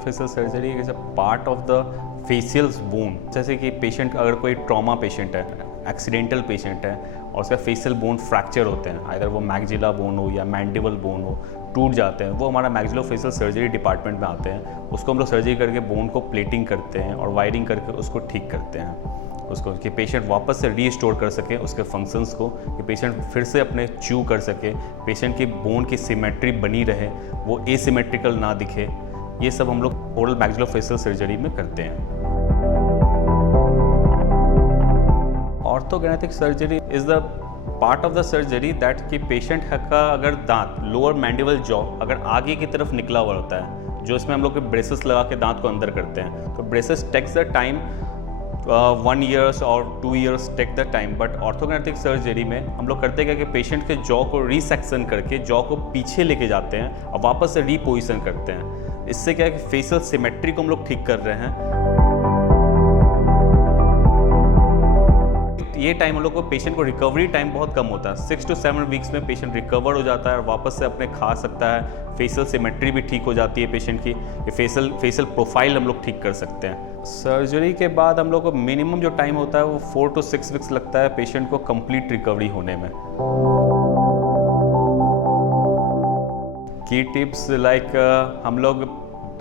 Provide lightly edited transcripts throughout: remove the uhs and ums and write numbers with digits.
Maxillofacial surgery is a part of the facial bone. जैसे कि patient अगर कोई ट्रॉमा पेशेंट है, एक्सीडेंटल पेशेंट है और उसका फेशियल बोन फ्रैक्चर होते हैं, आइदर वो मैक्सिला बोन हो या मैंडिबल बोन हो, टूट जाते हैं, वो हमारा मैक्सिलोफेशियल सर्जरी डिपार्टमेंट में आते हैं। उसको हम लोग सर्जरी करके बोन को प्लेटिंग करते हैं और वायरिंग करके उसको ठीक करते हैं, उसको कि पेशेंट वापस से रीस्टोर कर सके उसके फंक्शंस को, कि पेशेंट फिर से अपने च्यू कर सके, पेशेंट की बोन की सिमेट्री बनी रहे, वो एसिमेट्रिकल ना दिखे। ये सब हम लोग ओरल मैक्सिलोफेशियल सर्जरी में करते हैं। Orthognathic surgery is the part of the surgery that कि पेशेंट का अगर दांत लोअर मैंडिबल जॉ अगर आगे की तरफ निकला हुआ होता है, जो इसमें हम लोग ब्रेसेस लगा के दांत को अंदर करते हैं, तो braces takes the time 1 years और 2 years take the time. But orthognathic surgery में हम लोग करते हैं कि पेशेंट के जॉ को रीसेक्शन करके जॉ को पीछे लेके जाते हैं और वापस से रीपोजिशन करते हैं। इससे क्या है कि फेशियल सिमेट्री को हम लोग ठीक कर रहे हैं। ये टाइम हम लोग को पेशेंट को रिकवरी टाइम बहुत कम होता है, 6 to 7 वीक्स में पेशेंट रिकवर हो जाता है और वापस से अपने खा सकता है। फेशियल सिमेट्री भी ठीक हो जाती है पेशेंट की, ये फेशियल प्रोफाइल हम लोग ठीक कर सकते हैं। सर्जरी के बाद हम लोग को मिनिमम जो टाइम होता है वो 4 to 6 वीक्स लगता है पेशेंट को कंप्लीट रिकवरी होने में। की टिप्स लाइक हम लोग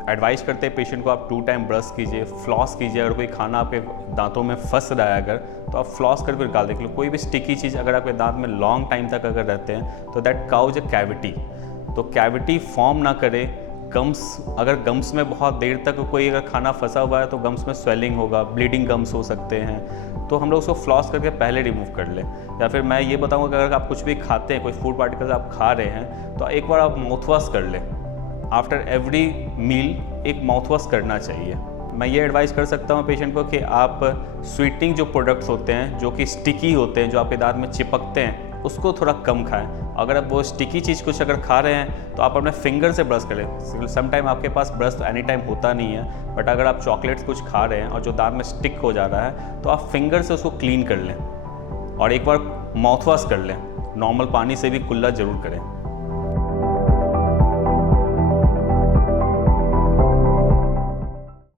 एडवाइस करते हैं पेशेंट को आप 2 टाइम ब्रश कीजिए, फ्लॉस कीजिए। अगर कोई खाना आपके दांतों में फंस रहा है अगर, तो आप फ्लॉस करके निकाल दें। कोई भी स्टिकी चीज़ अगर आपके दांत में लॉन्ग टाइम तक अगर रहते हैं तो दैट काउज अ कैविटी, तो कैविटी फॉर्म ना करे। गम्स, अगर गम्स में बहुत देर तक कोई अगर खाना फंसा हुआ है तो गम्स में स्वेलिंग होगा, ब्लीडिंग गम्स हो सकते हैं, तो हम लोग उसको फ्लॉस करके पहले रिमूव कर लें। या फिर मैं ये बताऊंगा कि अगर आप कुछ भी खाते हैं, कोई फूड पार्टिकल्स आप खा रहे हैं, तो एक बार आप माउथ वॉश कर लें। आफ्टर एवरी मील एक माउथ वॉश करना चाहिए। मैं ये एडवाइस कर सकता हूँ पेशेंट को कि आप स्वीटनिंग जो प्रोडक्ट्स होते हैं जो कि स्टिकी होते हैं, जो आपके दांत में चिपकते हैं, उसको थोड़ा कम खाएं। अगर आप वो स्टिकी चीज़ कुछ अगर खा रहे हैं तो आप अपने फिंगर से ब्रश करें। सम टाइम आपके पास ब्रश तो एनी टाइम होता नहीं है, बट अगर आप चॉकलेट्स कुछ खा रहे हैं और जो दांत में स्टिक हो जा रहा है तो आप फिंगर से उसको क्लीन कर लें और एक बार माउथ वॉश कर लें। नॉर्मल पानी से भी कुल्ला ज़रूर करें।